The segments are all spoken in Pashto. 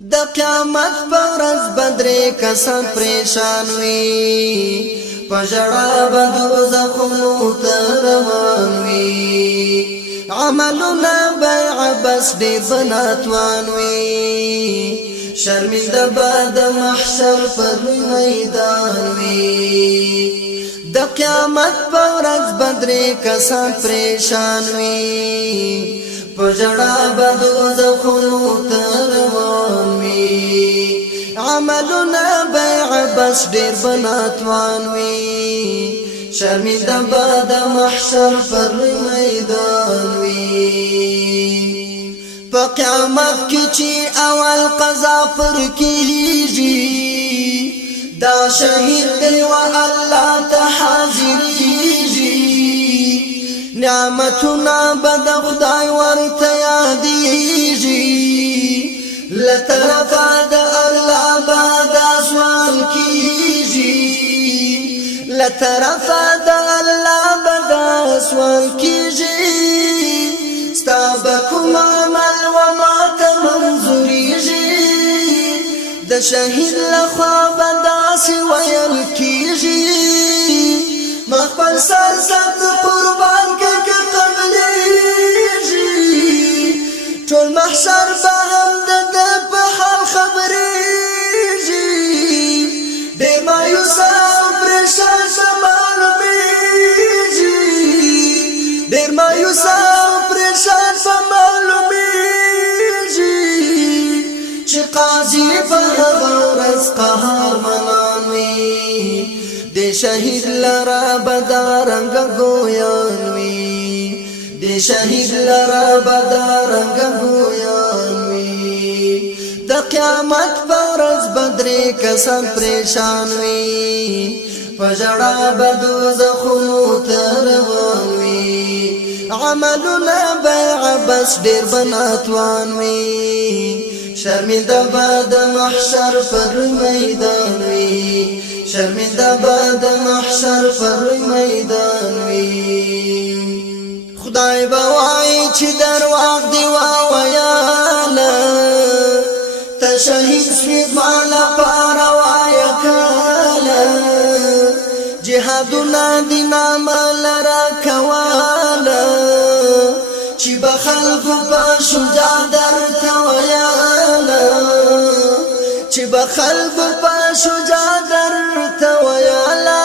د قیامت په ورځ بدرې کسان پریشان وي په ژړا به دوزخونو ته روان وي عملونه به عبث ډېر به ناتوان وي شرمنده به د محشر پر میدان وي د قیامت په ورځ بدرې کسان پریشان وي په ژړا به دوزخونو ته روان وي عملونه به عبث ډېر به ناتوان وي شرمنده به د محشر پر میدان وي په قیامت کې چې اول قضا پر کېږي دا شهید دی و الله ته حاضرېږي نعمتونه به د خدای ورته یادېږي له طرفه د الله به دا سوال کېږي له طرفه د الله به دا سوال کېږي ستا به کوم عمل و ماته منظورېږي د شهید لخوا به داسې ویل کېږي ما خپل سر سات قربان که قبلېږي ټول محشر به هم د ده په حال خبرېږي ډېر مایوسه او پریشان شه معلومېږي ډېر مایوسه او پریشان شه معلومېږي چې قاضي په هغه ورځ قهرمنان وي د شهید لره به دا رنګه ګویان وي د شهید لره به دا رنګه ګویان وي د قیامت په ورځ بدرې کسان پریشان وي په ژړا به دوزخونو ته روان وي عملونه به عبث ډېر به ناتوان وي شرمنده به د محشر پر میدان وي شرمنده به د محشر پر میدان وي خدای به وایي چې درواغ دي وویاله ته شهید سوې زما لپاره وایه کاله جهادونه دې نامه لره کوله چې به خلکو په شجاع درته ویاله چې به خلکو په شجاع درته ویاله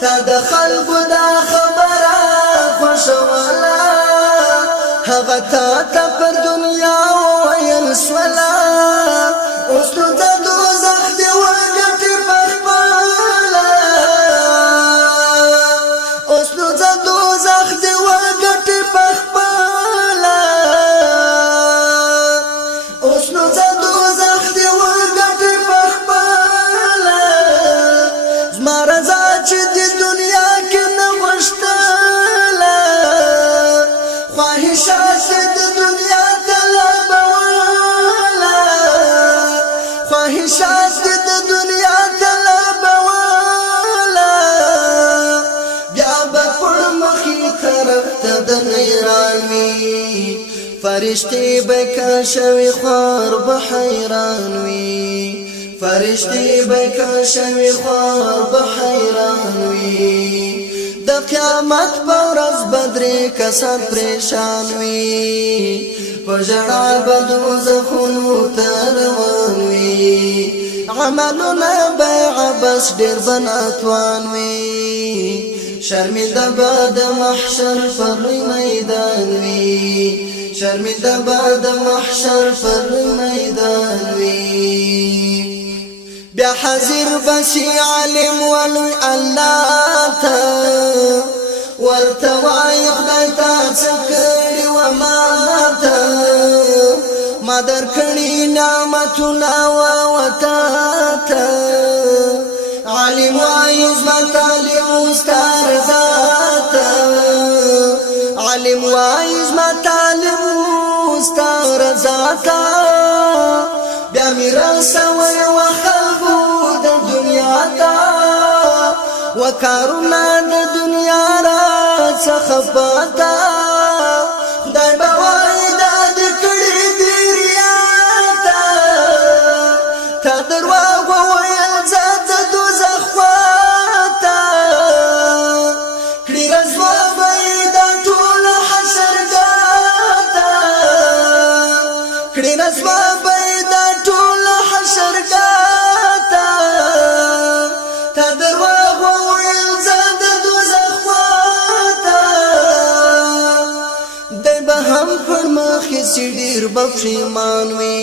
تا د خلکو دا خبره خوښوله هغه تا ته پر دنیا وویل سوله اوس نو د دوزخ دې وګټې پخپله اوس نو د دوزخ دې وګټې پخپله اوس نو د دوزخ دې وګټې پخپله زما رضا چې د دنیا کې نه غوښتله خواهشات د دنیا طلبوله خواهشات د دنیا طلبوله بیا به پر مخې طرف ته د نیران وي فرشتې به کشوي خوار به حیران وي فرشتې به کشوي خوار به حیران وي د قیامت په ورځ بدرې کسان پریشان وي په ژړا به دوزخونو ته روان وي عملونه به عبث ډېر به ناتوان وي شرمنده به د محشر پر میدان وي شرمنده به د محشر پر میدان وي بیا حاضر بشي عالم ولوی الله ته ورته وایي خدای تا څه کړي و ماته ما درکړي نعمتونه وتا ته عالم وایي زما تعلیم ستا رضا ته عالم وایي زما تعلیم ستا رضا ته بیا مې رسوي و خلکو د دنیا ته وکارونه د دنیا را څخه پاته خدای به وایي دا دې کړي دي ریا ته درواغ وویل زه د دوزخ خواته کړي رسوا به یې دا ټوله حشرګاه ته کړي رسوا به یې دا ټوله حشرګاه ته تا درواغ وویل زه د دوزخ خواته دی به هم پر مخ یې ډېر به پښیمان وي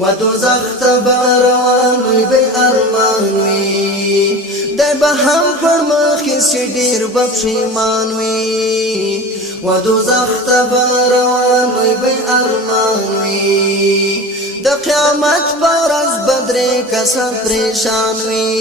و دوزخ ته به روان وي بې ارمان وي دی به هم پر مخ یې ډېر به پښیمان وي و دوزخ ته به روان وي بې ارمان وي د قیامت په ورځ به درې کسان پریشان وي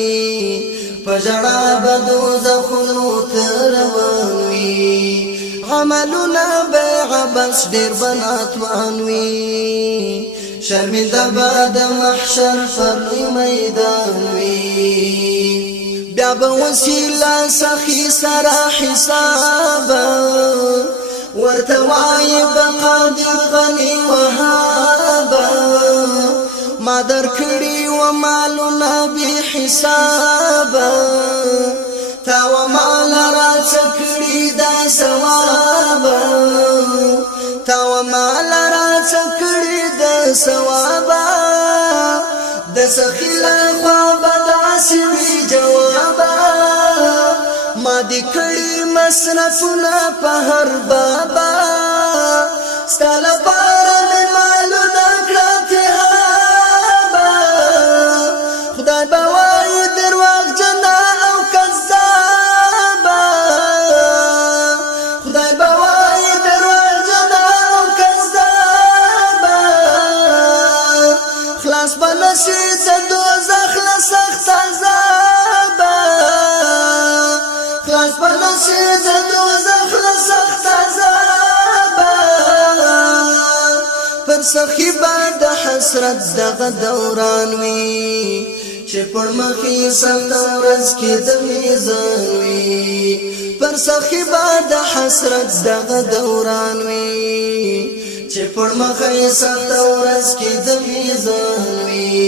په ژړا به دوزخونو ته روان وي عملونه به عبث ډېر به ناتوان وي شرمنده به د محشر پر لوی میدان وي بیا به وسیله سخي سره حساب ورته وایي به قادر غني وهاب ما درکړي و مالونه بې حسابه تا و مال راڅه کړي دا ثوابه تا و مال راڅه کړي دا ثوابه د سخي له خوا به داسې وي جوابه ما دې کړي مصرفونه په هر بابه ستا لپاره مې مالونه کړه تهابه خدای به وایي درواغجنه او کذابه خدای به وایي درواغجنه او کذابه خلاص به نشي د دوزخ له سخت عذابه خلاص به نشي د دوزخ له سخت عذابه پر سخي به د حسرت دغه دوران وي چې پر مخ یې سخته ورځ کې د میزان وي پر سخي به د حسرت دغه دوران وي چې پر مخ یې سخته ورځ کې د میزان وي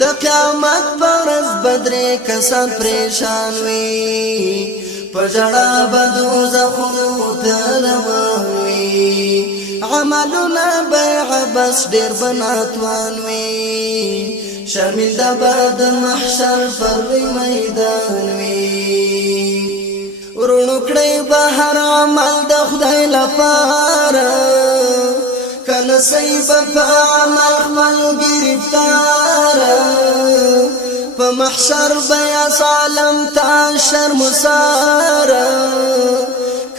د قیامت په ورځ به درې کسان پریشان وي په ژړا به دوزخونو ته روان وي عملونه به عبث ډېر به ناتوان وي شرمنده به د محشر پر لوی میدان وي ورونو کړئ به هر عمل د خدای لپاره کنه صحیح به په عمل خپل ګرفتاره په محشر به یا سالم تا شرمساره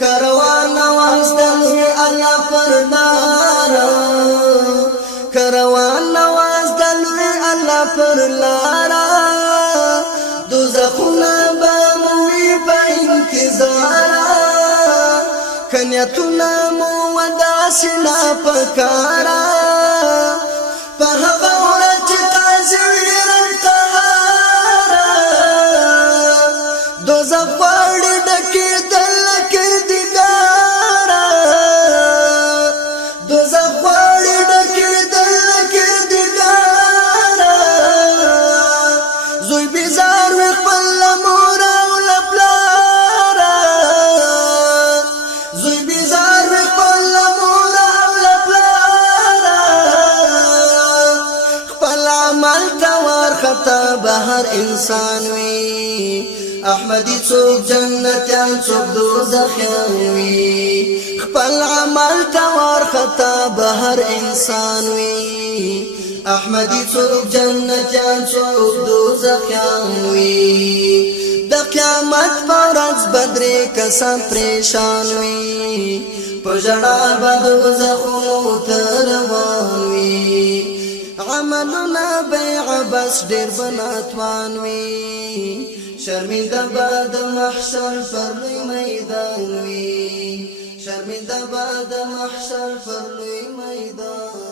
کروان نواز د لوی الله پر لاره کروان نواز د لوی الله پر لاره دوزخونه به موي په انتظاره کنیتونه مو وداسې ناپکاره په هغه ورځ چې قاضي وي رنتهاره دوزخ غواړي ډکېدل له کردګاره دوزخ غواړي ډکېدل له کردګاره زوی بیزار وي خپل له مور او له پلاره زوی بیزار وي خپل له مور او له پلاره خپل عمل ته وارخطا به هر انسان وي احمدی څوک جنتیان څوک دوزخیان وي خپل عمل ته وارخطا به هر انسان وي احمدی څوک جنتیان څوک دوزخیان وي د قیامت په ورځ به درې کسان پریشان وي په ژړا به دوزخونو ته روان وي عملونه به عبث ډېر به ناتوان وي شرمنده به د محشر پر لوی میدان وي شرمنده به د محشر پر لوی میدان